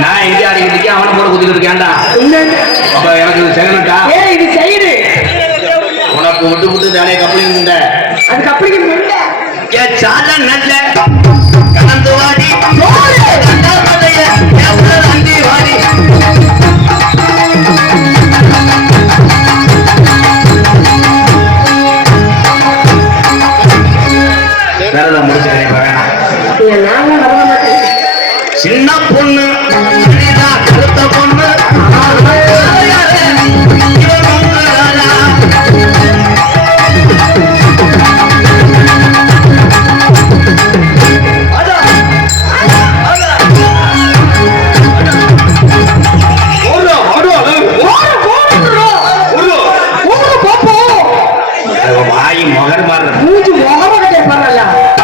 நான் எங்க ஆடிக்கிட்டு இருக்கேன், அவனை போட குத்திட்டு இருக்கேன்டா. அப்ப எனக்கு இது செய்யணும்டா. இது செய்யுது. உனக்கு விட்டு விட்டு ஜாலியா கப்பலிங்க. அது கப்பலிங்க ஏன் சாதா நல்ல கலந்து வாடி அண்டி வாடி வேறதான் முடிச்சு சின்ன பொண்ணு கருத்த பொண்ணு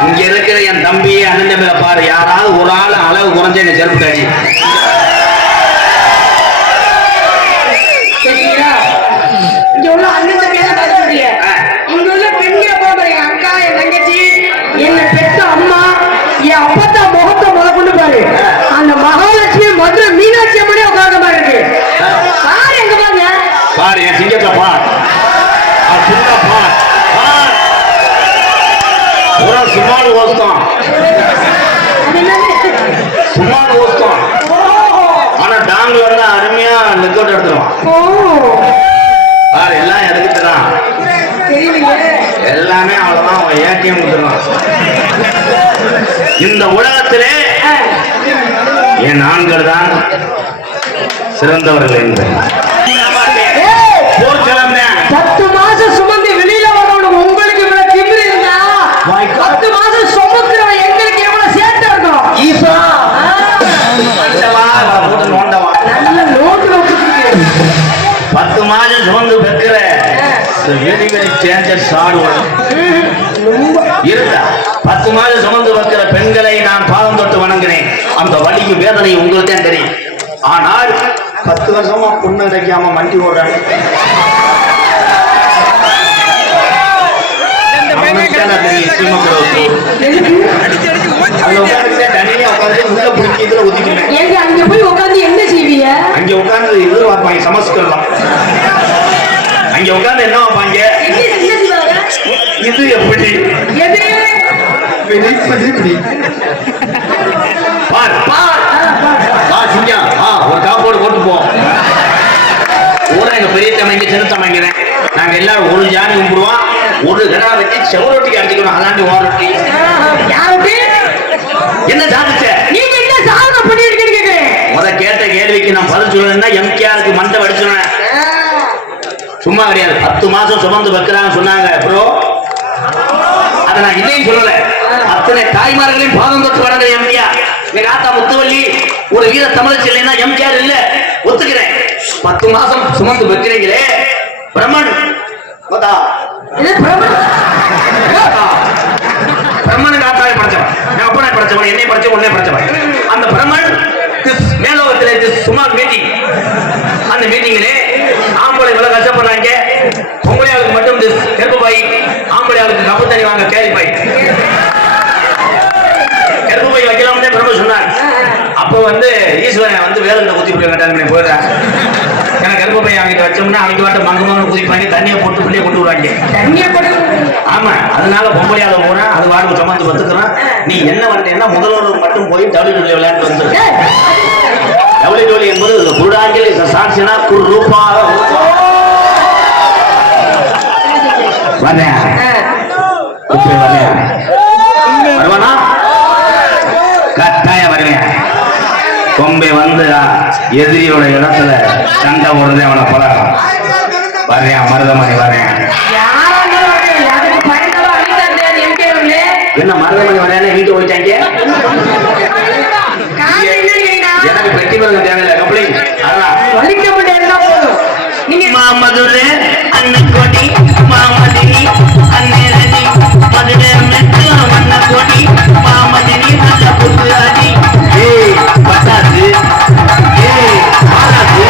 இங்க இருக்கிற என் தம்பி அண்ணன் மேல பாரு, யாராவது ஒரு ஆள் அளவு குறைஞ்ச என்ன செருப்பு அடி. இங்க உள்ள அண்ணன் தம்பி இங்க உள்ள பெண்களை போடுற என் அக்கா, என் தங்கச்சி, என்ன பெத்த அம்மா, என் அப்பத்தா முகத்தை முத கொண்டு பாரு. அந்த மகாலட்சுமி மதுரை மீனாட்சி அம்மனே உட்கார்ந்த மாதிரி இருக்கு. பாரு எங்க பாருங்க, பாரு என் சிங்கத்தை பார், பார் சுமார் ஓஸ்தான், சுமார் ஓஸ்தான். ஆனா டாங்ல வந்து அருமையா நெக்கோட் எடுத்துருவான். பாரு எல்லாம் எடுத்துட்டான், எல்லாமே அவ்வளவுதான் ஏடிஎம் கொடுத்துருவான். இந்த உலகத்திலே என் ஆண்கள் தான் சிறந்தவர்கள் என்று போர்க்களம் 10 மாசம் சுமந்து வெளியில வரணும். உங்களுக்கு இவ்வளவு திமிரு இருந்தா 10 மாசம் சுமக்கிறவன் எங்களுக்கு எவ்வளவு சேட்டை இருக்கும். ஈசா நல்ல நோட்டு 10 மாதம் சுமந்து பெற்கிற வெரி வெரி சேஞ்சஸ் ஆடுவோம் இருந்தா 10 மாதம் சுமந்து பெற்கிற பெண்களை நான் பாதம் தொட்டு வணங்கினேன். அந்த வலிக்கு வேதனை உங்களுக்கு தான் தெரியும். ஆனால் 10 வருஷமா பொண்ணு கிடைக்காம மண்டி ஓடுறாங்க. அங்க போய் உட்காந்து என்ன செய்வீங்க? அங்க உட்காந்து இது வைப்பாங்க, சமஸ்கிருதம். அங்க உட்காந்து என்ன வைப்பாங்க? இது எப்படி ஒரு காப்போடு போட்டு போ. ஊரை எங்க பெரிய தமைங்க சின்ன தமைங்கிறேன். நாங்க எல்லாரும் ஒரு ஜாதி கும்பிடுவோம், ஒரு கடா வச்சு செவரொட்டிக்கு அடிச்சுக்கணும். அதாண்டி ஓரொட்டி என்ன சாதிச்ச நீங்க என்ன சாதனை பண்ணிருக்கீங்க கேக்குறேன். முத கேட்ட கேள்விக்கு நான் பதில் சொல்லணும்னா எம்கேஆருக்கு மண்டை வடிச்சுனேன். சும்மா கிடையாது. 10 மாசம் சுமந்து வைக்கிறாங்க சொன்னாங்க ப்ரோ. அதை நான் இல்லைன்னு சொல்லல. அத்தனை தாய்மார்களையும் பாதம் தொட்டு வணங்குற எம்கேஆர். எங்க ஆத்தா முத்துவள்ளி ஒரு வீர தமிழச்சி இல்லைன்னா எம்கேஆர் இல்ல, ஒத்துக்கிறேன். 10 மாசம் சுமந்து வைக்கிறீங்களே பிரம்மன் பிரம்மனுக்கு ஆத்தாவை படைச்சவன், என் அப்பனை படைச்சவன், என்னை படைச்சவன், உன்னை படைச்சவன். அந்த பிரம்மன் மேலோகத்தில் சுமார் மீட்டிங். அந்த மீட்டிங்கிலே ஆம்பளை இவ்வளவு கஷ்டப்படுறாங்க, பொம்பளையாளுக்கு மட்டும் கெருப்பு பாய், ஆம்பளையாளுக்கு கப்பு தண்ணி வாங்க கேரி பாய். கெருப்பு பாய் வைக்கலாம்னு பிரம்மன் சொன்னார். அப்போ வந்து ஈஸ்வரன் வந்து வேலை குத்தி போய் போயிடுறேன். எனக்கு கருப்பு பையன் வாங்கிட்டு வச்சோம்னா அவங்க வாட்ட மங்கமான குதிப்பாங்க, தண்ணியை போட்டு பிள்ளைய கொண்டு விடுவாங்க. ஆமா, அதனால பொம்பளையால போனா அது வாடகை சமாளிச்சு வந்துக்கிறோம். நீ என்ன பண்ணேன்னா முதல்வர் மட்டும் போய் WWE விளையாண்டு வந்துரு. WWE என்பது குருடாங்கில் சாட்சினா குரு ரூபா வரேன் வருவானா கட்டாயம் வருவேன். கொம்பை வந்து எதிரியோட இடத்துல சண்டை போடுறதே அவனை பழகம். வர்றேன் மருதமணி வர்றேன். என்ன மருதமணி வரையான வீட்டு போயிட்டாங்க. எனக்கு பெட்டி பருங்க தேவையில்லை கப்பலி. மாமதுரை அண்ணன் கோடி மாமதினி அண்ணி மதுரை மெட்ரோ அண்ண கோடி மாமதினி நல்ல புத்தாதி பட்டாசு மாறாது.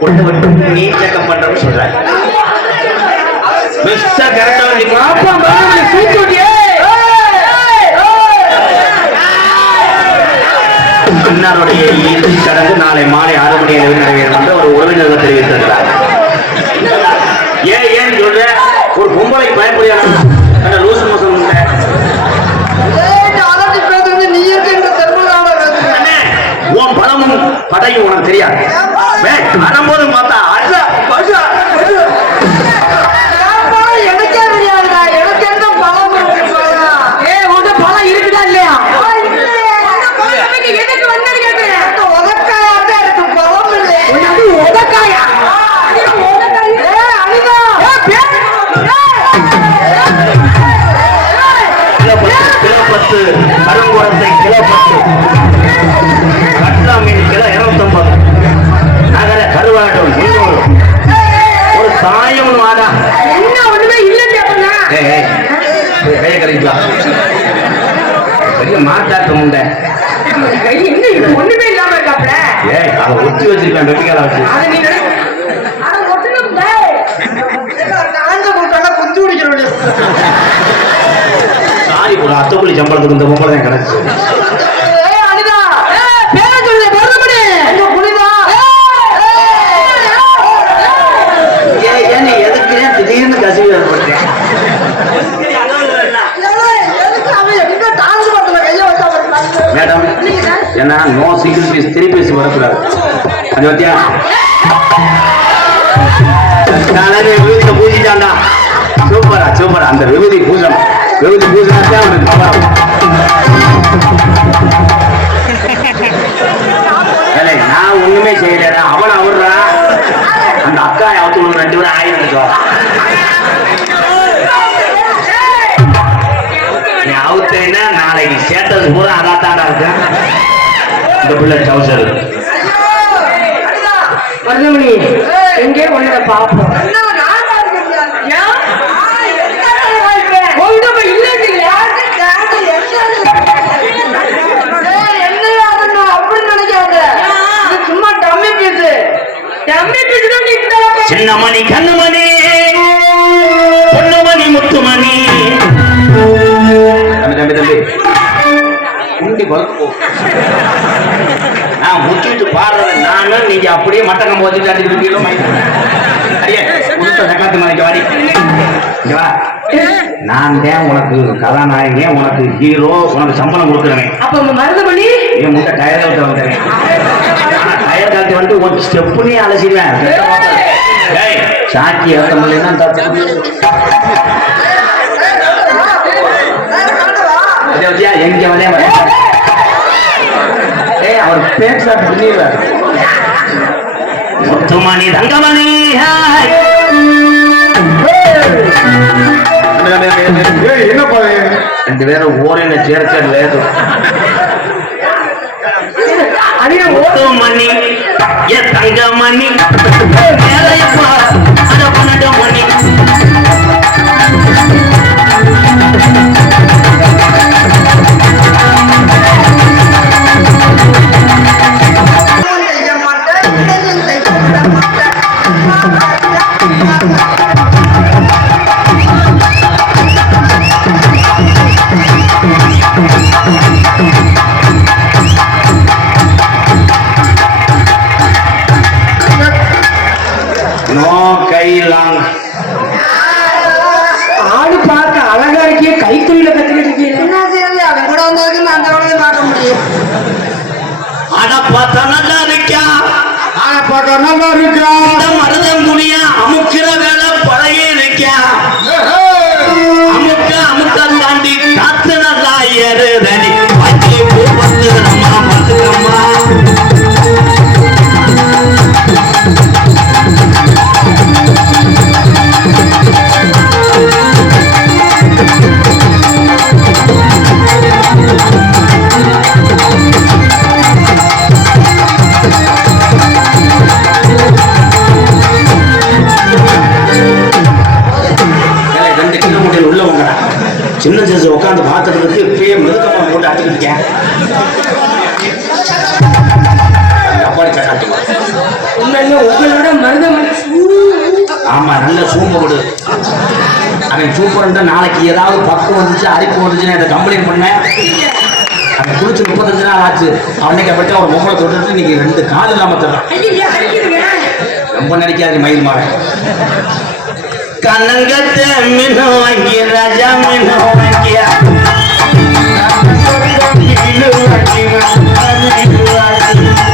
பொண்ணு விட்டு நீ செக்அப் பண்றன்னு சொல்றாங்க. பெஸ்டா கரெக்டா இருக்கா? அப்பா மறுபடி சூட்டுடியே. அன்னாருடைய இறுதி சடங்கு நாளை மாலை 6 மணி அளவில் நிறைவேறும் என்று ஒரு உறவினர்கள் தெரிவித்திருக்கிறார். ஏன் சொல்ற? ஒரு பொம்பளை பயப்படியான லூசு மோசம் உன் பலமும் படையும் உனக்கு தெரியாது. வரும்போது பார்த்தா எனக்கே தெரியாதுடா. எனக்கு எந்த பலம் உங்க பலம் இருக்குதா இல்லையா? எதுக்கு வந்து கேட்கிறேன்? உதக்காயாட்ட எனக்கு பலம் இல்லை. உதக்காயா? கிலோ 10 கருங்குளத்தை கிலோ 10 கட்லா மீன் கிலோ 250 நகர கருவாட்டம் 300 ஒரு சாயம் வாடா என்ன ஒண்ணுமே இல்லைன்னு கைய கழிக்கலாம் பெரிய மாட்டாட்டம் உண்ட கை என்ன இது ஒண்ணுமே இல்லாம இருக்காப்ல. அதை ஒட்டி வச்சிருக்கேன் வெட்டிக்கால வச்சு குத்து குடிக்கிறோம். சாரி போல அத்தக்குழி சம்பளத்துக்கு இந்த பொம்பளை தான் கிடைச்சு. திடீர்னு கசிவு ஏற்பட்டேன். மேடம் ஏன்னா நோ சிங்கிள் பீஸ் 3 பீஸ் வரக்கூடாது. அது பத்தியா விபூதியை பூஜிட்டாண்டா. சூப்பரா அந்த விபூதி பூஜனம் பூஜனாத்தான் அவனுக்கு பவரம். நான் ஒண்ணுமே செய்யலடா. அவன் அவர்றா அந்த அக்கா அவத்து 2 பேரும் 1000 லட்சம் நீ அவுத்தேன்னா நாளைக்கு சேர்த்தது பூரா அதாத்தாண்டா இருக்கு. இந்த பிள்ளை டவுசர் மருதமணி எங்கே ஒண்ணு பாப்போம். சின்னமணி கண்ணுமணி பொண்ணுமணி முத்துமணி தம்பி குண்டி பழப்பு நான் முடிச்சுட்டு பாடுறது நானும் நீங்க அப்படியே மட்டக்கம் போச்சுட்டு அடிக்கிறீங்களோ அடியே உடுத்த சக்கரத்து மலைக்கு வாடி நான் தான் உனக்கு கதாநாயகி, உனக்கு ஹீரோ, உனக்கு சம்பளம் கொடுக்குறேன். அப்ப மருதமணி என் முட்டை டயர் கழட்ட வந்துடுறேன். டயர் கழட்டி வந்து ஒரு ஸ்டெப்புனே அலசிடுவேன். சாட்சி ஏற்ற முடியலன்னா எங்க வந்தே அவர் பேசாட்டு பண்ணிடுவார். முத்துமணி தங்கமணி என்னப்பா 2 பேரும் ஓரின சேர்க்கல் లేదు. முத்துமணி ஏ தங்கமணி மேலையப்பா அத 12 மணி ஆடு பார்க்க அழகா இருக்கே, கைத்தொழில கத்துக்கிட்டு அவன் கூட வந்ததுக்கு அந்த உடனே பார்க்க முடியும். ஆனா பார்த்தா நல்லா இருக்கா, ஆனா பார்க்க நல்லா இருக்கா, மருதம் துணியா அமுக்கிற வேலை பழைய இருக்கா, அமுக்க தாண்டி காத்து நல்லா ஏறுதடி பச்சை பூ வந்து அம்மா பார்த்துக்கம்மா. உங்களோட மருதமணி ஆமா நல்ல சூம்பு கொடு. அவன் சூப்பர்ன்ற நாளைக்கு ஏதாவது பக்கம் வந்துச்சு அரிப்பு வந்துச்சுன்னா இதை கம்ப்ளைண்ட் பண்ண. அவன் குளிச்சு 35 நாள் ஆச்சு. அவனைக்கு பற்றி அவர் முகலை தொட்டு இன்னைக்கு 2 கால் இல்லாம தர்றான். ரொம்ப நடிக்காது மயில் மாலை. கண்ணங்கத்தை மீன் வாங்கிய ராஜா மீன் வாங்கிய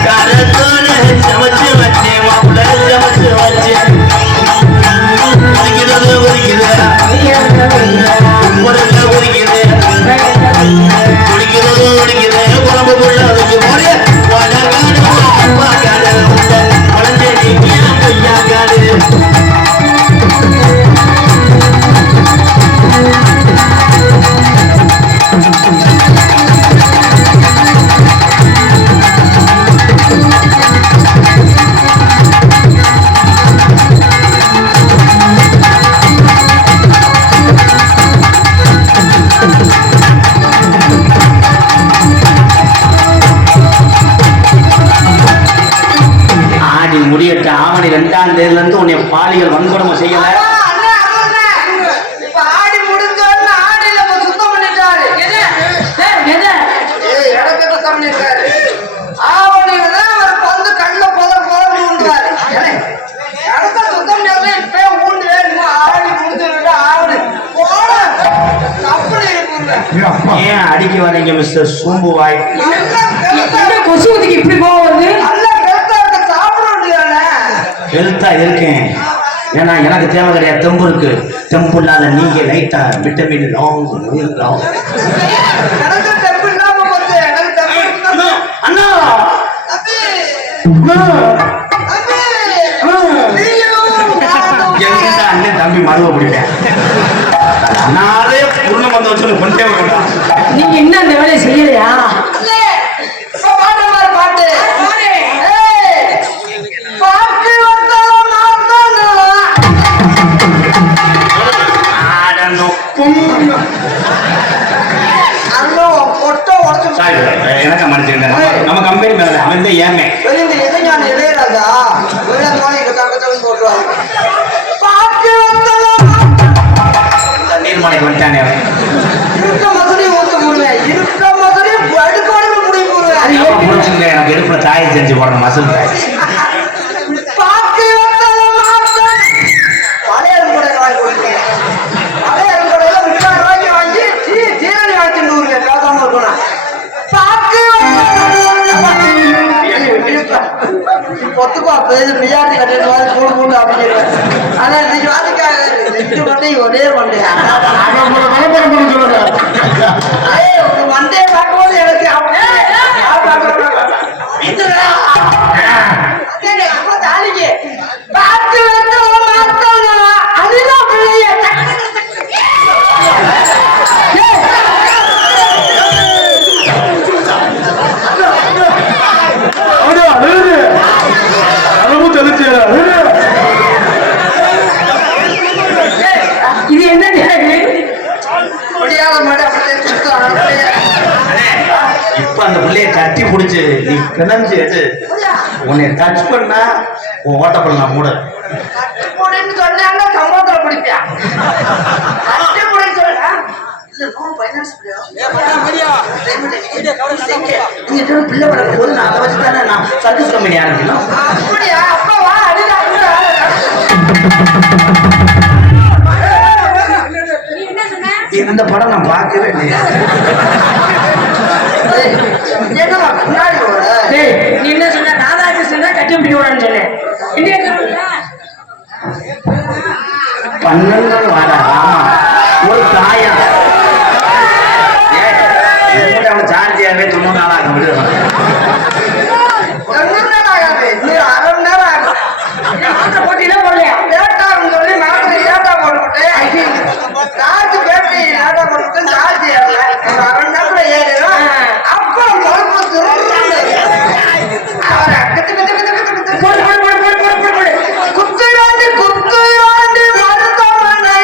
கரத்தோட சமைச்சு வச்சேன் மாப்பிள்ள சமைச்சு வச்சேன். உரிக்கிறது உரிக்குது உரிக்கிறது உரிக்குது குழம்பு புள்ள அதுக்கு போல குழந்தை கொய்யாக்காடு. முடியட்ட ஆவணி 2ஆம் தேதியில இருந்து உன்னை பாலியல் வன்கொடுமை செய்யல. ஆடி முடிஞ்சோன்னு ஆடியில சுத்தம் பண்ணிட்டாரு. இடத்த சுத்தம் பண்ணிருக்காரு. ஆவணியில ஒரு பந்து கண்ணுல புதர் ஊண்டுவாரு. இடத்த சுத்தம் பண்ணி இப்ப ஊண்டு வேணுமா? ஆடி முடிஞ்சு ஆவணி போட அப்படி இருக்குங்க. ஏன் அடிக்க வரீங்க மிஸ்டர் சூம்புவாய்? கொசு ஊதிக்கு இப்படி போவது ஹெல்த்தா இருக்கேன். ஏன்னா எனக்கு தேவை கிடையாது, தெம்பு இருக்கு. தெம்பு இல்லாத நீங்க லைட்டா விட்டமின் லாங் அண்ணா அண்ணன் தம்பி மருவ பிடிப்பேன். அண்ணாவே புண்ண வந்து வச்சு கொண்டே வரலாம். நீங்க என்ன அந்த வேலையை செய்யலையா? எனக்கு மனுச்சுக்கிட்டேன். நம்ம கம்பெனி மேல அவன் தான் ஏமே நீர்மலைக்கு வந்துட்டானே. எனக்கு எடுப்புல தாயை செஞ்சு போடணும் மசல் பிஜாத்தி கட்டிட்டு போட்டு அப்படின்னு. ஆனா இன்னைக்கு வாதிக்காக ஒரே மண்டையா மண்டையை பார்க்கும்போது எனக்கு தாலிக்கு பார்த்து அதுதான் பிள்ளைய இது என்ன இப்ப அந்த பிள்ளைய கட்டி பிடிச்சு நீ கிணஞ்சு எடு. உன்னை டச் பண்ணா உன் ஓட்ட பண்ணலாம் மூட சொன்னாங்க சம்பவத்துல பிடிப்பியா பிள்ளை வளர்க்கும் போது நான் அதை வச்சுதானே நான் சர்வீஸ் கம்பெனி ஆரம்பிக்கணும். அப்படியா? அப்பவா இந்த படம் நான் பார்க்கவே இல்லையா? நீ என்ன சொன்ன? ராதாகிருஷ்ணன் கட்டி பிடிக்கூடாதுன்னு சொன்னேன். 12 வாடா ஒரு தாயம் அவன் சார்ஜியாவே 90 நாள் ஆகும். போட்டியில போடலையா? லேட்டாகும் சொல்லி மாத்திரை லேட்டா போட்டுவிட்டு சார்ஜ் பேட்டரி லேட்டா போட்டுவிட்டு சார்ஜ் ஏறல. 1/2 மணி நேரத்துல ஏறிடும். அப்புறம் அவரை குத்துராண்டி குத்துராண்டி மருத்துவமனை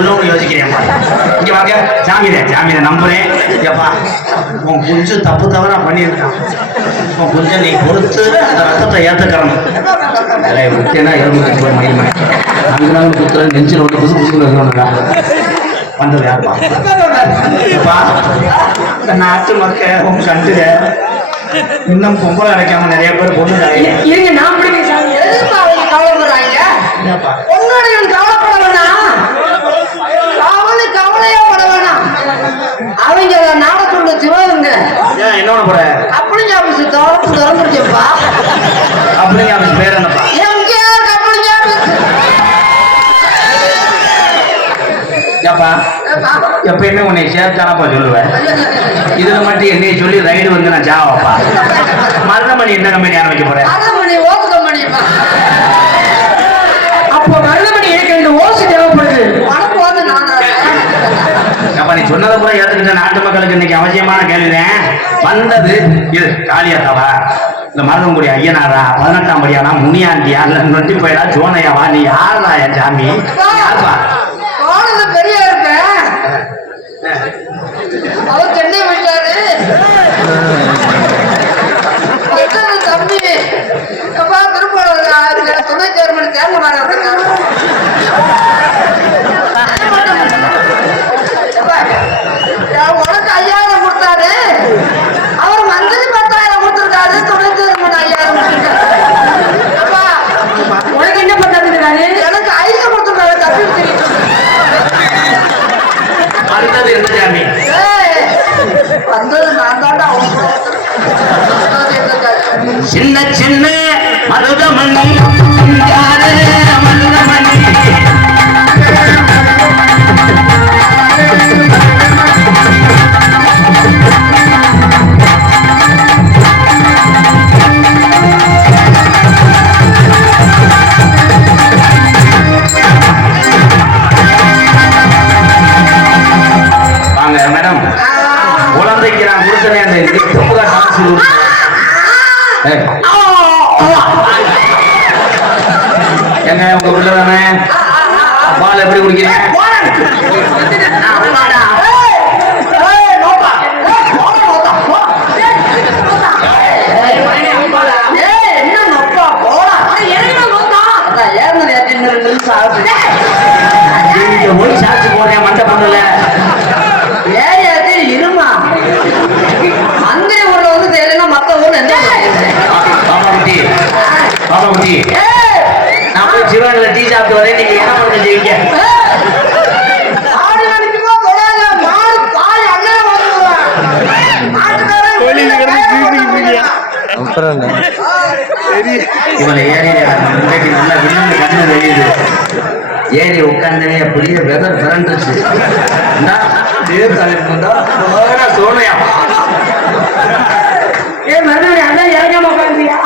சொல்லணும்னு யோசிக்கிறேன். இங்க வாங்க, ஜாமீனை நம்புறேன். எப்பா உன் கொஞ்சம் தப்பு தவறா பண்ணியிருக்கான். உன் கொஞ்சம் நீ பொறுத்து அந்த ரத்தத்தை ஏத்துக்கிறணும். முக்கியனா எலும்பு கட்சி போய் மயிலுமே அங்கனாலும் குத்துற நெஞ்சில் ஒன்று புதுசு புதுசு இருக்கணும்டா. வந்தது யாருப்பா? எப்பா இந்த நாட்டு மக்கள் உன் கண்டுக இன்னும் பொம்பளை அடைக்காம நிறைய பேர் பொண்ணு இருங்க, நான் பிடிக்க சாமி. எதுக்கு அவங்க கவலைப்படுறாங்க? உன்னுடைய கவலைப்பட வேணாம். கவலையே பட வேணாம். அவங்க நாடகத்துள்ள சிவங்க ஏன் என்ன பண்ண போற? அப்படிங்க ஆபீஸ் திறந்துருச்சுப்பா. அப்படிங்க ஆபீஸ் பேர் என்னப்பா? எம்கேஆர் அப்படிங்க ஆபீஸ். ஏப்பா எப்பயுமே உன்னை சேர்த்தானப்பா சொல்லுவேன். இதுல மட்டும் என்னைய சொல்லி ரைடு வந்து நான் ஜாவாப்பா. மருதமணி என்ன கம்பெனி ஆரம்பிக்க போறேன்? மருதமணி ஓட்டு கம்பெனிப்பா. அப்போ மருதமணி எனக்கு 2 ஓசு தேவைப்படுது. உனக்கு வந்து நான் அப்ப நீ சொன்னதை கூட ஏத்துக்கிட்ட நாட்டு மக்களுக்கு இன்னைக்கு அவசியமான கேள்விதான். வந்தது இது காளியாத்தாவா, இந்த மருதங்குடி ஐயனாரா, 18ஆம் படியானா, முனியாண்டியா, இல்ல நொண்டி போயிடா சோனையாவா? நீ யாரா என் சாமி? யாருப்பா? போனது பெரிய இருப்பேன். அவர் சென்னை போயிட்டாரு. தம்பி எப்பா திருப்பூர் துணை சேர்மன் தேங்க மாட்டாங்க. உனக்கு 5000 கொடுத்தாரு. அவர் மந்திரி 10,000 கொடுத்துருக்காரு. துணை சேர்மன் 5000 கொடுத்துருக்காரு. உனக்கு என்ன பண்றாரு? எனக்கு 5 கொடுத்துருக்காரு. தம்பி தெரியும். வந்தது என்ன சாமி? வந்தது நான் தாண்டா. சின்ன சின்ன மருதமணி யாரு மருதமணி வாங்க மேடம். குழந்தைக்கு நான் கொடுத்தனே அந்த தொப்புகா டான்ஸ் எங்க உங்க பிள்ளை தானே? பால் எப்படி குடிக்கிறேன்? போய் சாட்சி போடுறேன் மண்ட பண்ணல. ஏரியாச்சு இருமா. அந்த ஊர்ல வந்து தெரியல, மத்த ஊர்ல என்ன? பாப்பா குட்டி நான் போய் சிவனில் டீ சாப்பிட்டு வரேன். நீங்க என்ன பண்ண செய்வீங்க? இவனை ஏறி இன்னைக்கு நல்லா விண்ணு கண்ணு தெரியுது. ஏறி உட்கார்ந்தே அப்படியே வெதர் பிறண்டுச்சு. சோனையா மருதமணி அதான் இறங்காம உட்காந்துயா?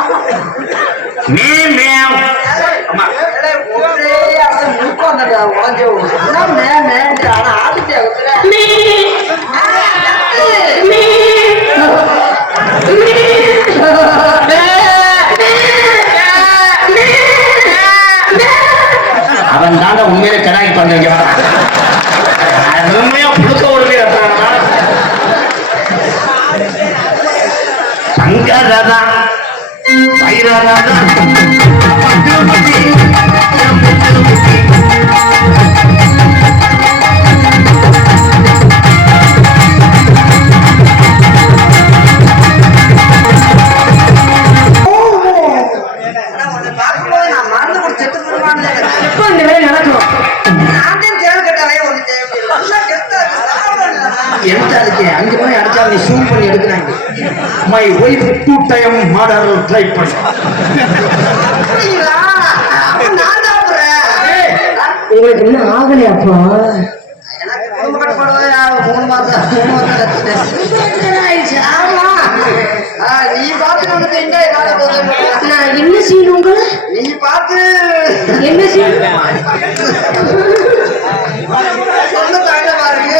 அவன் தாண்ட உண்மையிலே கடாக்கி பண்றீங்க. உண்மையா புழுக்க உடனே சங்கரதா வைரதா எப்ப இந்த வேலை நடக்கும்? எடுத்தாலுக்கு அங்க போய் அடிச்சா நீ சூம் பண்ணி எடுக்கிறாங்க. My wife 2 time murder try பண்ண. உங்களுக்கு இன்னும் ஆகலையாப்பா? நீ பார்த்து உனக்கு எங்க நான் என்ன செய்யணும் உங்களை? நீ பார்த்து என்ன செய்யணும்? சொல்ல தாங்க பாருங்க.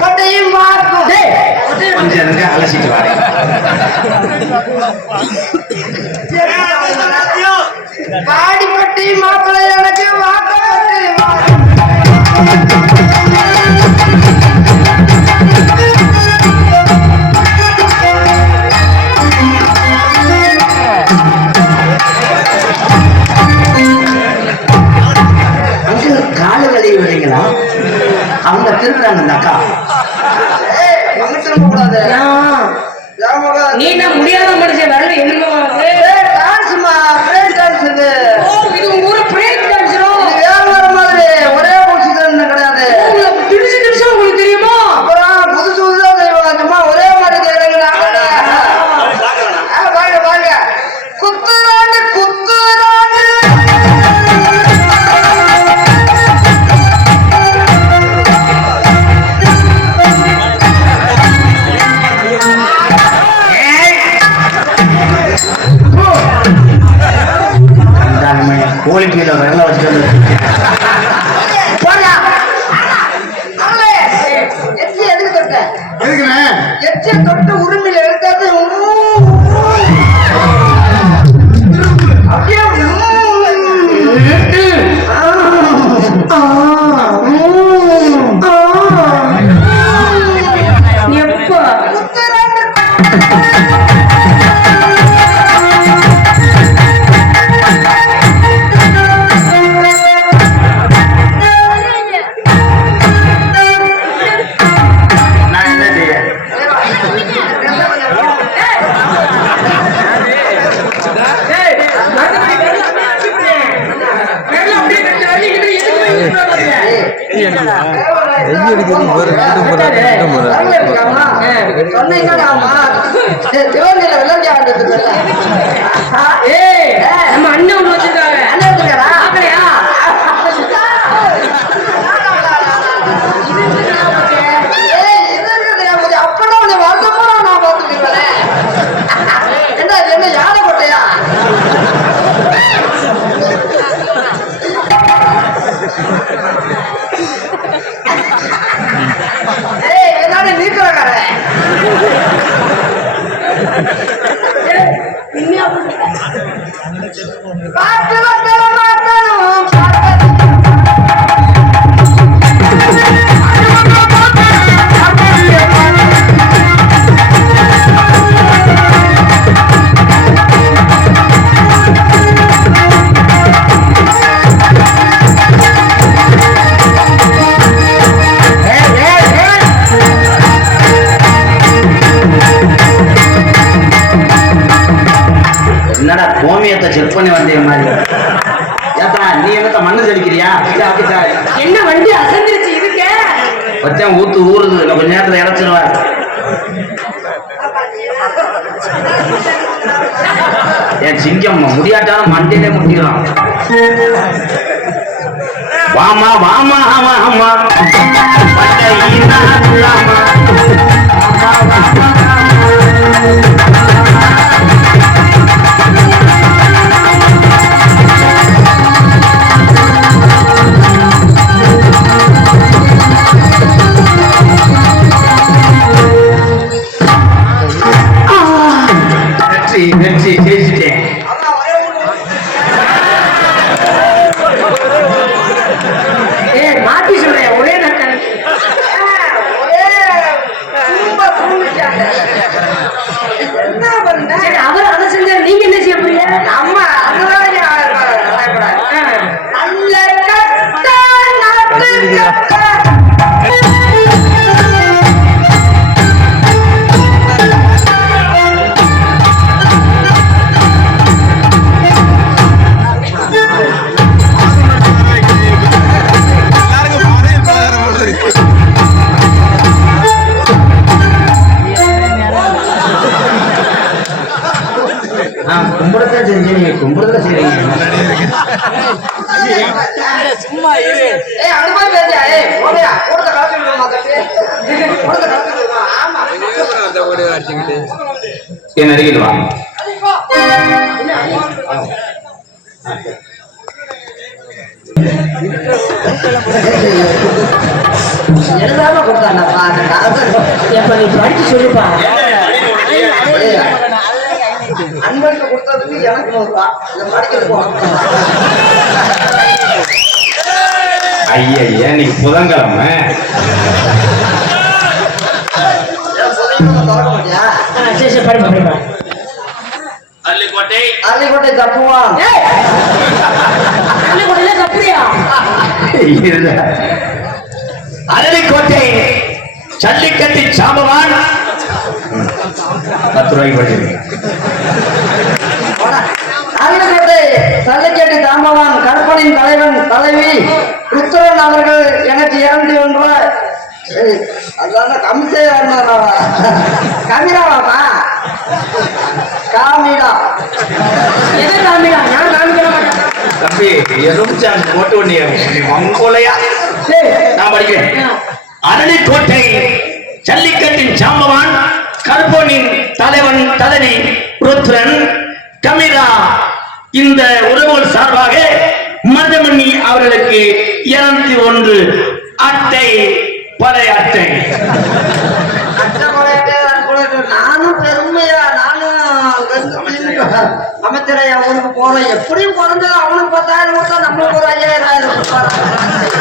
கொட்டையும் பார்க்கும். கொஞ்சம் அலசிட்டு வரேன். பாடிப்பட்டி மாப்பிள்ளை எனக்கு வாக்கப்பட்டு கால வலி விடுங்களா அவங்க திருடுறாங்க அந்த அக்கா திரும்ப கூடாது நீ என்ன முடியாத மனுஷன் வரல என்னமா டான்ஸ்மா பிரேக் டான்ஸ் இது இது உங்க ஊரு பிரேக் டான்ஸரோ வியாபார மாதிரி ஒரே முடிச்சுதான் கிடையாது திடிச்சு திடிச்சு உங்களுக்கு தெரியுமா அப்புறம் புதுசு புதுசா செய்வாங்க சும்மா ஒரே மாதிரி செய்யறாங்க வாங்க வாங்க குத்துறாண்டு குத்துறாண்டு கோழி கீழே வெள்ள வச்சுட்டு எதுக்கு தொட்ட எதுக்குண்ணே எச்சிய தொட்டு உரிமையில எடுத்தாது அப்படியே எப்ப நான் என்ன செய்ய நம்ம அண்ணன் ஒண்ணு வச்சிருக்காங்க என்ன யானை போட்டையா என்னால நீக்கிறக்கார பாட்டு வட்டல மாட்டணும் என்னடா கோமியத்தை செக் பண்ணி வந்தேன் மாதிரி ஏத்தா நீ என்னத்த மண்ணு தெளிக்கிறியா என்ன வண்டி அசந்திருச்சு இருக்க வச்சேன் ஊத்து ஊறுது இல்லை கொஞ்ச நேரத்துல இறச்சிருவார் என் சிங்கம் முடியாட்டாலும் மண்டையிலே முட்டிக்கலாம் வாமா வாமா வாமா வெற்றி வெற்றி ஜெயிச்சிட்டேன் மாத்தி சொல்றேன் ஒரே நக்கல் என்ன பண்ண அவர் அதை செஞ்சாரு நீங்க என்ன செய்ய போறீங்க அம்மா அதுதான் நல்ல கட்ட நாட்டு கட்ட கும்பிடத்தான் செஞ்சு நீங்க கும்பிடத்தான் செய்றீங்க சும்மா இரு அனுபவ பேசியா போதையா கொடுத்த காசு கொடுத்த காசு ஆமா என்ன அடிக்கிட்டு வா எழுதாம கொடுத்தாண்டப்பா அந்த காசு எப்ப நீ படிச்சு சொல்லுப்பா அன்பருக்கு கொடுத்ததுக்கு எனக்கு 100 ரூபா இதை படிக்கிறது போ. ஐயா நீங்க புதன்கிழமை திறக்க மாட்டியா? சரி சரி படிப்பா படிப்பா. அள்ளிக்கோட்டை அள்ளிக்கோட்டை தப்புவான். பள்ளிக்கூடல தப்புறியா? அரளிக்கோட்டை ஜல்லிக்கட்டின் சாம்பவான் 10 ரூபாய்க்கு படிக்கிறீங்க. அள்ளிக்கோட்டை ஜல்லிக்கட்டு தாம்பவான் கற்பனின் தலைவி ருத்ரன் அவர்கள் எனக்கு 201 ரூபாய். அதான் கமிச்சே கமிராவாப்பா காமிடா எதை காமிடா? நான் காமிக்க மாட்டேன். தம்பி எதுவும் போட்டு ஒண்ணிய மங்கோலையா நான் படிக்கிறேன். அரளிக்கோட்டை ஜல்லிக்கட்டின் சாம்பவான் கற்பனின் தலைவி ருத்ரன் கமிரா இந்த உறவுகள் சார்பாக மருதமணி அவர்களுக்கு 201 அட்டை படை அட்டை. நானும் பெருமையா அமைச்சரை அவனுக்கு போறேன். எப்படியும் குறைஞ்சது அவனுக்கு 10,000 கொடுத்தா நம்மளுக்கு ஒரு 5,000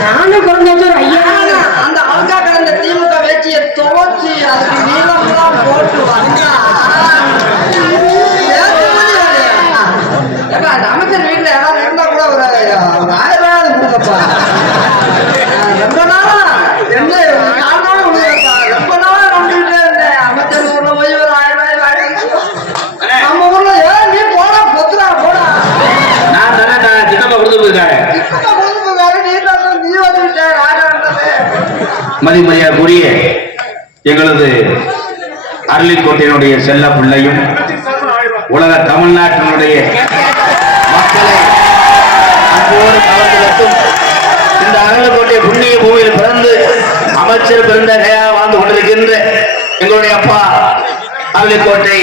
நானும் குறைஞ்சது ஒரு 5000. அந்த அல்கா கிடந்த திமுக வேட்சியை துவச்சி அதுக்கு நீளம்லாம் போட்டு வந்தா அந்த அமைச்சர் வீட்டுல யாராவது இருந்தா கூட ஒரு 1000 ரூபாய் கொடுக்கப்பா. ரொம்ப நாளா என்ன 4 நாள் கொடுக்கப்பா. ரொம்ப நாளா நம்பிக்கிட்டே இருந்தேன். அமைச்சர் ஊர்ல போய் ஒரு 1000 ரூபாய் நம்ம ஊர்ல ஏன் நீ போடா பொத்துடா போடா நான் தானே சின்னப்பா கொடுத்து போயிருக்காரு. நீ வந்துட்ட மதிமரியா கூறிய எங்களது அரளிக்கோட்டையினுடைய செல்ல பிள்ளையும் உலக தமிழ்நாட்டினுடைய மக்களை அன்போடு கவர்ந்தெடுக்கும் இந்த அரளிக்கோட்டை புண்ணிய பூமியில் பிறந்து அமைச்சர் பெருந்தகையாக வாழ்ந்து கொண்டிருக்கின்ற எங்களுடைய அப்பா அரளிக்கோட்டை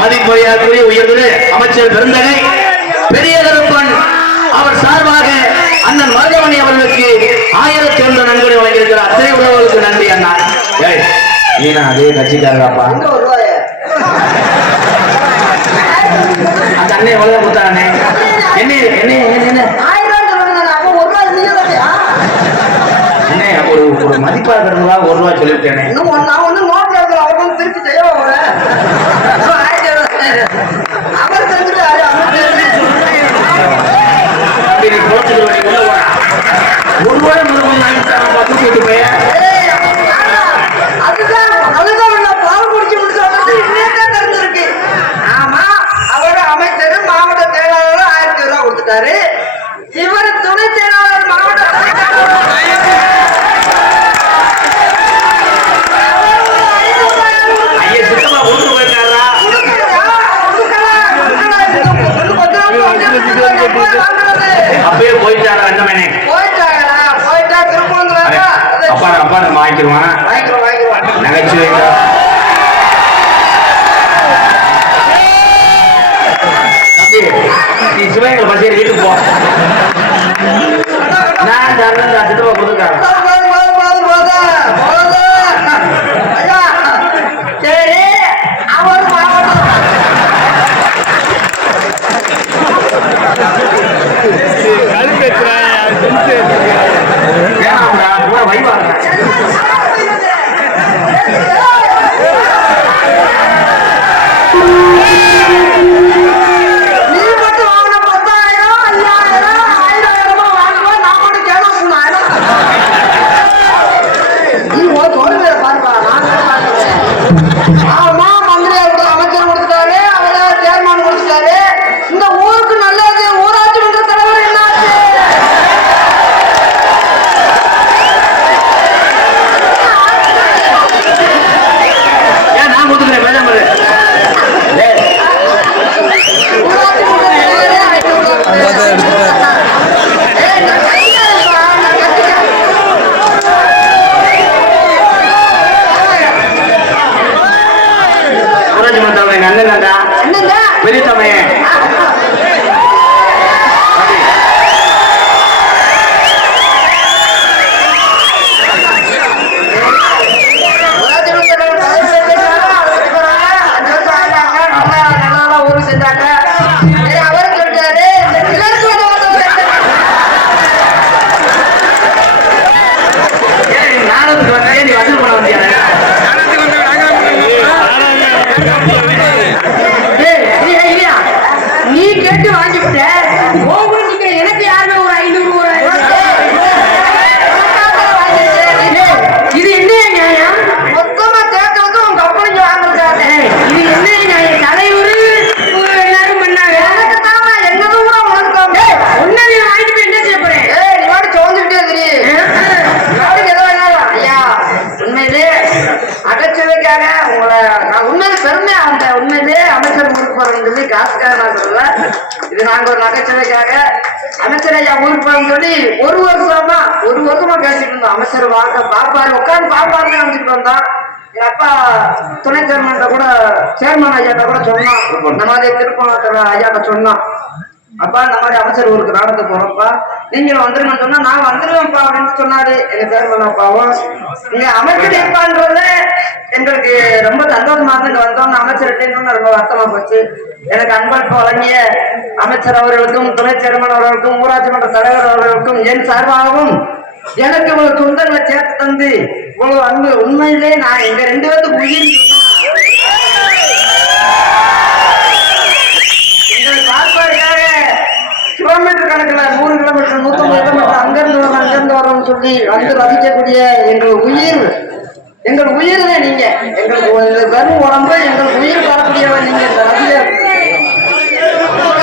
மதிமரியாதைக்குரிய உயர்ந்து அமைச்சர் பெருந்தகை பெரிய கருப்பன் அவர் சார்பாக அண்ணன் மருதமணி அவர்களுக்கு 1001 நன்கொடை வழங்கியிருக்கிறார். அத்தனை உறவுகளுக்கு நன்றி அண்ணா. நீனா அதே கட்சிக்காரப்பா. அந்த அண்ணன் எவ்வளவு கொடுத்தானே என்ன என்ன என்ன 1000 என்ன ஒரு மதிப்பா இருக்கிறதா 1 ரூபாய் சொல்லிவிட்டேனே. நான் ஒண்ணு நோட்ல இருக்கிற அவரும் திருப்பி செய்ய அவர் செஞ்சுட்டாரு. அப்படி நீ போட்டுட்டு உள்ள போனா 1 ரூபாய் முதல் வாங்கிட்டான் 10 கேட்டு போய். அதுதான் பால் குடிச்சு முடிச்சு இன்னைக்கு தெரிஞ்சிருக்கு. ஆமா அவர் அமைச்சர் மாவட்ட செயலாளர் 1000 ரூபாய் கொடுத்துட்டாரு. இவர் துணை செயலாளர் மாவட்ட ஐயா சித்தமா கொண்டு போயிருக்காரா? அப்பயே போயிட்டாரா அண்ணமேனே? போயிட்டா திருப்பூர் அப்பா நம்ம வாங்கிடுவான் நகைச்சுவை. நீ சிவகங்கை பசியை வீட்டுக்கு போ. நான் சித்தப்பா கொடுத்துருக்காரு. சரி அவர் மாவட்டம் வைவாங்க நீ மட்டும் வாங்கின 10,000 5,000 1000 வாங்குவா. நான் மட்டும் கேட்க 3,000. நீ ஒரு தோல்வியை பாருப்பா. நான் ஆமா மந்திரி அமைச்சர் கொடுத்துட்டாரு. அவர் சேர்மான் கொடுத்துட்டாரு. இந்த ஊருக்கு நல்லது. ஊராட்சி மன்ற தலைவர் என்னாச்சு? ஏன் நான் கொடுத்துக்கிறேன் மேடம். ஊராட்சி மன்ற தலைவரே 500 ஊராட்சி மன்றத்தில் எங்க அண்ணன் தாண்டா என்னங்க பெரிய தமையே. ஊருக்கு செஞ்சாங்க. இல்லையா நீ கேட்டு வாங்கிவிட்ட நீங்க எனக்கு யாருமே ஒரு 500 ஒரு 500 இது என்ன நியாயம் மொத்தமா கேட்கறது உங்க அப்பா வாங்கிருக்காங்க இது என்ன நியாயம் தலைவர் எல்லாரும் பண்ணாங்க எனக்கு தாமா என்னதும் கூட உனக்கு ஒன்னா நீ வாங்கிட்டு போய் என்ன செய்ய போறேன் நீ வாடி சோந்துட்டே தெரியும் எதோ வேணாலும் ஐயா உண்மையிலே அடைச்சதுக்காக உங்களை நான் உண்மையிலே பெருமையா அந்த உண்மையிலே அமைச்சர் ஊருக்கு போறேன்னு சொல்லி காசுக்காக நான் சொல்லல இது நாங்க ஒரு நகைச்சுவைக்காக அமைச்சர் ஐயா ஊருக்கு போறேன்னு சொல்லி ஒரு வருஷமா பேசிட்டு இருந்தோம் அமைச்சர் வாங்க பாப்பாரு உட்காந்து பாப்பாருன்னு வந்துட்டு வந்தோம் எங்க அப்பா துணை சேர்மன் கூட சேர்மன் ஐயாட்ட கூட சொன்னான் இந்த மாதிரி திருப்பணத்துல ஐயாட்ட சொன்னான் அப்பா இந்த மாதிரி அமைச்சர் ஊருக்கு நாடத்து போறோம்ப்பா நீங்களும் வந்துருங்கன்னு சொன்னா நான் வந்துருவேன்ப்பா அப்படின்னு சொன்னாரு எங்க சேர்மன் அப்பாவும் நீங்க அமைச்சர் இருப்பான்றது எங்களுக்கு ரொம்ப சந்தோஷமா இருந்து வந்தோம்னு அமைச்சர்கிட்ட ரொம்ப வருத்தமா போச்சு எனக்கு அன்பளிப்பு வழங்கிய அமைச்சர் அவர்களுக்கும் துணை சேர்மன் அவர்களுக்கும் ஊராட்சி மன்ற தலைவர் அவர்களுக்கும் என் சார்பாகவும் எனக்கு இவ்வளவு சொந்தங்களை சேர்த்து தந்து இவ்வளவு அன்பு உண்மையிலே நான் எங்க 2 பேருக்கு உயிர் எங்களுக்கு பார்ப்பாருக்காக கிலோமீட்டர் கணக்குல 100 கிலோமீட்டர் 150 கிலோமீட்டர் அங்கிருந்து வரோம்னு சொல்லி வந்து ரசிக்கக்கூடிய எங்கள் உயிர்ல நீங்க எங்களுக்கு வெறும் உடம்பு எங்களுக்கு உயிர் தரக்கூடியவன் நீங்க இந்த ரசிகர்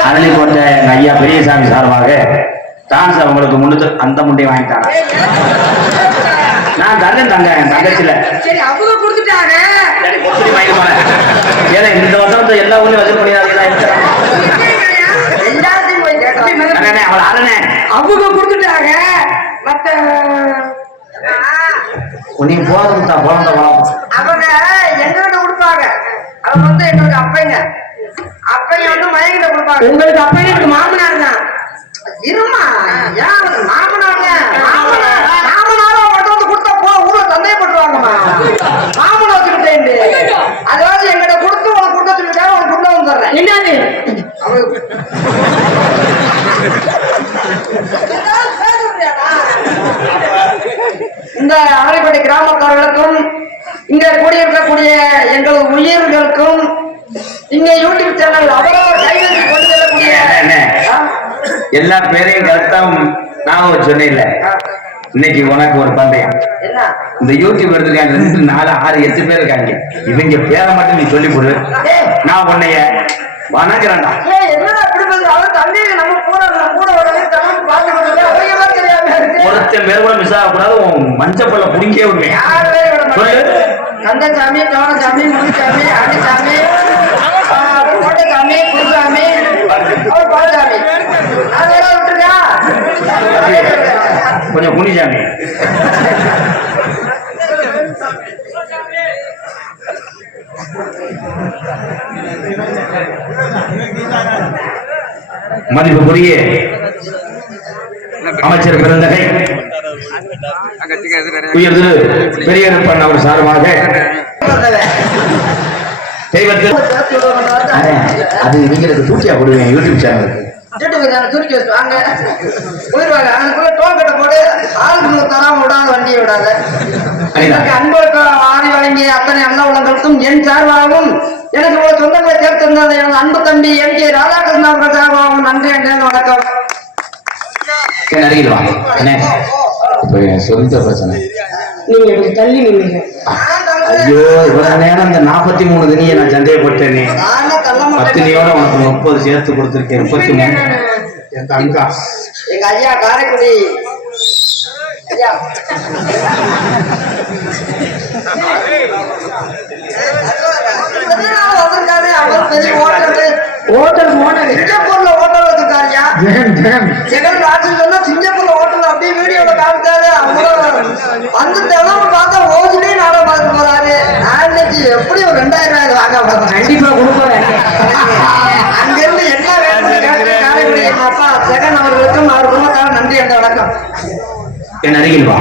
அதனை போட்ட எங்க ஐயா பெரியசாமி சார்பாக டான்ஸ் அவங்களுக்கு முன்னுக்கு அந்த முண்டையை வாங்கிட்டாங்க. நான் தரேன் தங்க என் தங்கச்சில சரி அவங்க கொடுத்துட்டாங்க வாங்கி போனேன். ஏன்னா இந்த வருஷம் எல்லா ஊர்லயும் வசூல் பண்ணிடாதீங்களா எல்லாத்தையும் போய் கேட்கலாம் அவளை அரணே அவங்க கொடுத்துட்டாங்க மத்த நீ போதும் தான் குழந்தை வளர்ப்போம் அவங்க எங்கிட்ட கொடுப்பாங்க அவங்க வந்து எங்களுக்கு அப்பைங்க மயங்கிட்ட கொடுப்பாங்க உங்களுக்கு அப்ப எனக்கு மாமனார் தான் இருமா ஏன் மாமனாரும் மட்டும் வந்து கொடுத்தா போ ஊர்ல சந்தேகப்படுவாங்கம்மா மாமனை வச்சுக்கிட்டேன் அதாவது எங்கிட்ட கொடுத்து உனக்கு கொடுக்க சொல்லிட்டாங்க உனக்கு கொடுக்க வந்துடுறேன் என்னது இந்த ஆலைப்பட்டி கிராமக்காரர்களுக்கும் இங்க கூடியிருக்கக்கூடிய எங்கள் உயிர்களுக்கும் இங்க யூடியூப் சேனல் அவரவர் கைவசி கொண்டு செல்லக்கூடிய எல்லா பேரையும் கரெக்டா நான் சொன்னேன்ல இன்னைக்கு உனக்கு ஒரு பந்தயம் என்ன இந்த யூடியூப் எடுத்துருக்காங்க 2 4 6 8 பேர் இருக்காங்க இவங்க பேரை மட்டும் நீ சொல்லி கொடு நான் உன்னைய வணங்குறேன்டா என்னடா இப்படி பேசுற அவர் தம்பி நம்ம கூட வரவே தமிழ் பாட்டு கொடுங்க அவங்களே தெரியாம இருக்கு ஒருத்தன் பேர் கூட மிஸ் ஆகக்கூடாது உன் மஞ்சப்பள்ள புடிங்கே விடுவேன் சொல்லு கந்தசாமி சோழசாமி முனிசாமி ஆண்டிசாமி கோட்டைசாமி குருசாமி அவர் பாலசாமி அது வேற விட்டுருக்கா கொஞ்சம் குனிசாமி மதிப்புக்குரிய அமைச்சர் பெருந்தகை உயர் திரு பெரியப்பன் அவர் சார்பாக தெய்வத்தில் அது நீங்களுக்கு தூக்கியா போடுவேன் யூடியூப் சேனலுக்கு சுருக்கி வச்சுவாங்க போயிருவாங்க அவனுக்குள்ள டோல் கட்ட போட்டு ஆளுக்கு தராம விடாத வண்டியை விடாத எனக்கு அன்பு ஆணி வழங்கிய அத்தனை அண்ணா உள்ளங்களுக்கும் என் சார்பாகவும் எனக்கு இவ்வளவு சொந்தங்களை சேர்த்திருந்தது எனது அன்பு தம்பி எம்.கே. ராதாகிருஷ்ணன் அவர்கள் சார்பாகவும் நன்றி என்ற வணக்கம் அருகில் வாங்க அண்ணே சொந்த பிரச்சனை நீங்க இப்படி தள்ளி நின்னீங்க ஐயோ இவ்வளவு நேரம் இந்த 43 தினியை நான் சந்தேகப்பட்டேனே 10 தினியோட உனக்கு 30 சேர்த்து கொடுத்துருக்கேன் 33 என் தங்கா எங்க ஐயா காரைக்குடி ஐயா ஹோட்டல் போன சிங்கப்பூர்ல ஹோட்டல் வச்சிருக்காருயா ஜெகன் ராஜன் சொன்னா சிங்கப்பூர்ல ஹோட்டல் அப்படியே வீடியோல காமிச்சாரு அவங்களும் வந்து தினமும் பார்த்தா ஓசிலே நாடகம் பார்த்து போறாரு நான் இன்னைக்கு எப்படி ஒரு 2000 வாங்க பார்த்தேன் கண்டிப்பா கொடுப்பேன் அங்கிருந்து என்ன வேணும் காரைக்குடி எங்க அப்பா ஜெகன் அவர்களுக்கும் அவர் குடும்பத்தாரும் நன்றி என்ற வணக்கம் என் அருகில் வா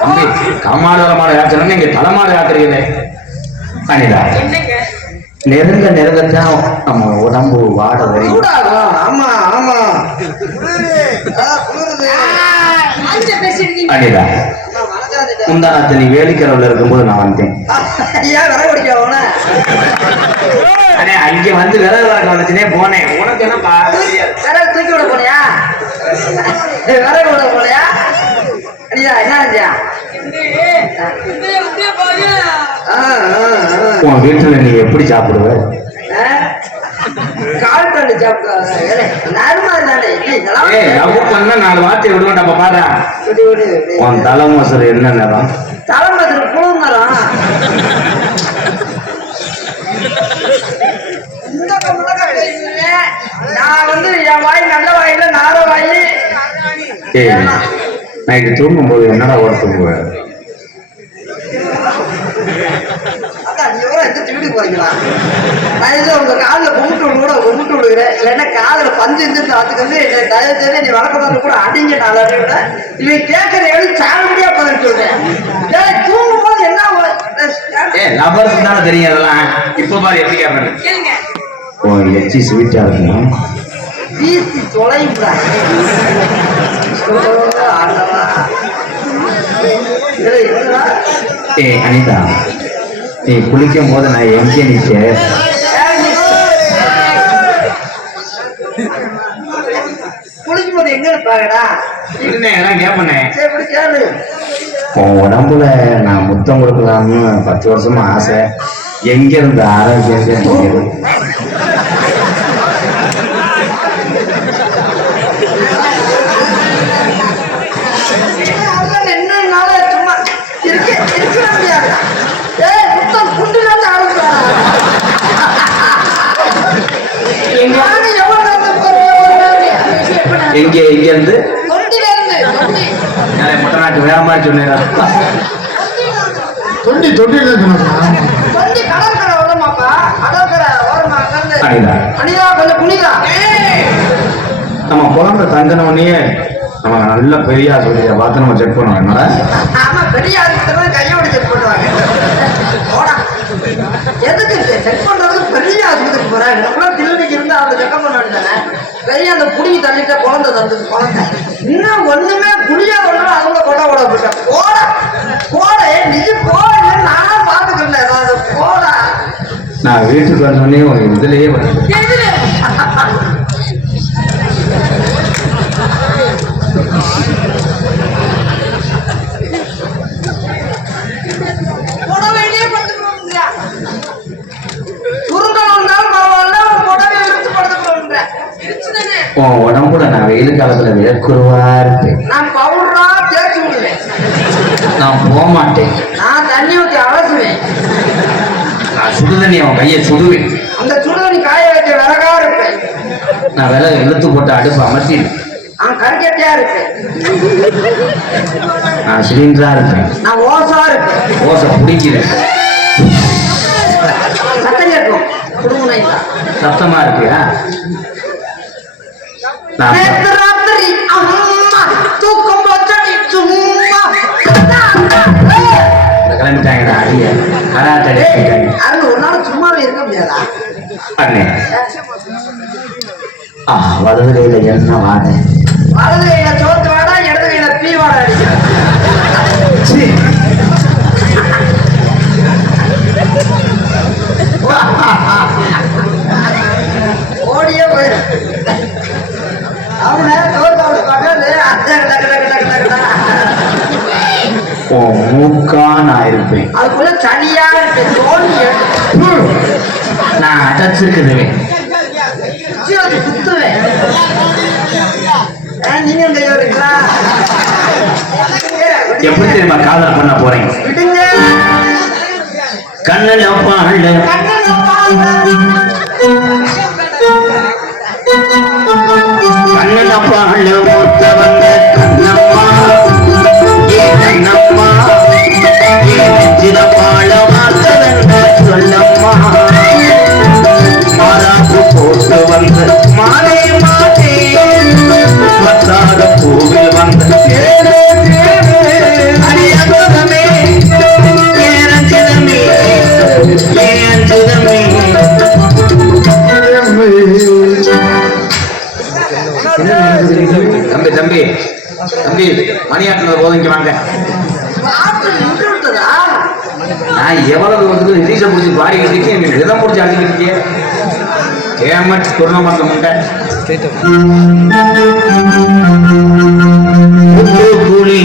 தம்பி கமாடரமான யாத்திரை நீங்க தலைமாட யாத்திரைகளே அனிதா நெருங்கத்தான் நம்ம உடம்பு வாடவை ஆமா ஆமா அனிதா முந்தானத்து நீ வேலிக்கரவுல இருக்கும்போது நான் வந்தேன். ஏன் விறகு பிடிக்க போன? அண்ணே அங்க வந்து விறகு வளர்க்க வந்துச்சுனே போனேன். உனக்கு என்னப்பா? விறகு தூக்கி விட போனியா? விறகு விட போனியா? ஐயா என்ன ஆச்சியா? உன் வீட்டுல நீ எப்படி சாப்பிடுவ? கால் பண்ணி சாப்பிடுவாங்க. நார்மல் தானே இதெல்லாம். லவ் பண்ணா 4 வார்த்தை விடுவேன். நம்ம பாடா உன் தலைமோசர் என்ன நேரம்? தலைமத்தில் புழுங்கலாம். நான் வந்து என் வாய் நல்ல வாயில நார வாய். நைட்டு தூங்கும் போது என்னடா ஓட தூங்குவ? வீட்டுக்கு போறீங்களா? நான் ஏதோ உங்க காலில் கும்பிட்டு கூட கும்பிட்டு விடுகிறேன். இல்லைன்னா காதல பஞ்சு இருந்துட்டு அதுக்கு வந்து தயவு செய்து நீ வளர்க்கறது கூட அடிஞ்ச நாளை விட இவன் கேட்கற எழுதி சாரடியா பதில் சொல்றேன். தூங்கும் போது என்ன லவர்ஸ் தானே தெரியும் அதெல்லாம். இப்ப பாரு எப்படி கேட்பேன். ஓ எச்சி ஸ்வீட்டா இருக்கும். வீசி தொலைப்பா. அனிதா நீ குளிக்கும் போது நான் எங்கே நிற்க? குளிக்கும் போது எங்க இருப்பாங்கடா? கேப்பனேன். சரி கேளு. உன் உடம்புல நான் முத்தம் கொடுக்கலாம்னு 10 வருஷமா ஆசை. எங்க இருந்து ஆரோக்கியம்? எங்க இங்க இருந்து முட்டை நாட்டு வேற மாதிரி சொன்னேன். தொண்டி கடற்கரை ஓரமாப்பா. கடற்கரை ஓரமா அனிதா கொஞ்சம் குளிதா. நம்ம குழந்தை தங்கினோடனே நம்ம நல்ல பெரியா சொல்லி பார்த்து நம்ம செக் பண்ணுவோம். என்னடா ஆமா பெரிய ஆஸ்பத்திரி கையோட செக் பண்ணுவாங்க. எதுக்கு செக் பண்றதுக்கு பெரிய ஆஸ்பத்திரிக்கு போறாங்க? நம்மளாம் கிளினிக் இருந்தா அவங்க செக்அப் பண்ண வேண்டியதானே. பெரிய அந்த குடிக்கு தள்ளிட்ட குழந்தை தந்தது குழந்தை இன்னும் ஒண்ணுமே குடியா ஒண்ணுமே அவங்க கொட கொட போட்டேன். போட போட நீ போட நானா பாத்துக்கிறேன். ஏதாவது போட நான் வீட்டுக்கு வந்தோடனே ஒரு இதுலயே உன் உடம்புல நான் வெயில் காலத்துல வேர்க்குருவா இருப்பேன். நான் பவுடரா தேய்ச்சி விடுவேன். நான் போக மாட்டேன். நான் தண்ணி ஊற்றி அலசுவேன். நான் சுடுதண்ணி அவன் கையை சுடுவேன். அந்த சுடுதண்ணி காய வச்ச விறகா இருப்பேன். நான் விறகு இழுத்து போட்டு அடுப்பு அமர்த்திடுவேன். நான் கறிக்கட்டியா இருப்பேன். நான் சிலிண்டரா இருப்பேன். நான் ஓசா இருப்பேன். ஓசை பிடிக்கிறேன். சத்தம் கேட்கும். குடும்பம் சத்தமா இருக்கியா? ராத்திரி அம்மா தூக்கம் போச்சடி சும்மா கிளம்பிட்டாங்க. அடிய கராத்தடி அது ஒரு நாள் சும்மாவே இருக்க முடியாதா? வலது கையில என்ன வாட? வலது கையில சோத்து வாடா, இடது கையில பீ வாடா அடிக்கிறேன். ஓடியே போயிரு. அவனை தோற்று பக்கத்து மூக்கா நான் இருப்பேன். அதுக்குள்ள சனியா இருக்கு. நான் அடைச்சிருக்குதுவேன். குத்துவேன். நீங்க கையோடுங்களா? எப்படி தெரியுமா காதல் பண்ண போறேன்? விடுங்க. கண்ணல பாழ கண்ணல பாழ மூத்த வந்த கண்ணம்மா ஏ கண்ணம்மா ஏ நெஞ்சில பாழ மாத்த வந்த சொல்லம்மா மாறாப்பு போட்டு வந்த மானே மாட்டே வத்தாத பூவில் வந்த அரியமே ஏரஞ்சிதமே ஏரஞ்சிதமே. தம்பி தம்பி தம்பி மணியாட்டுல போதுங்க வாங்க. ஆடிக்கிட்டு நீ விதம் முடிச்சு அடிக்கிட்டு ஏமாற்றி குருண மாட்ட முட்டை கூலி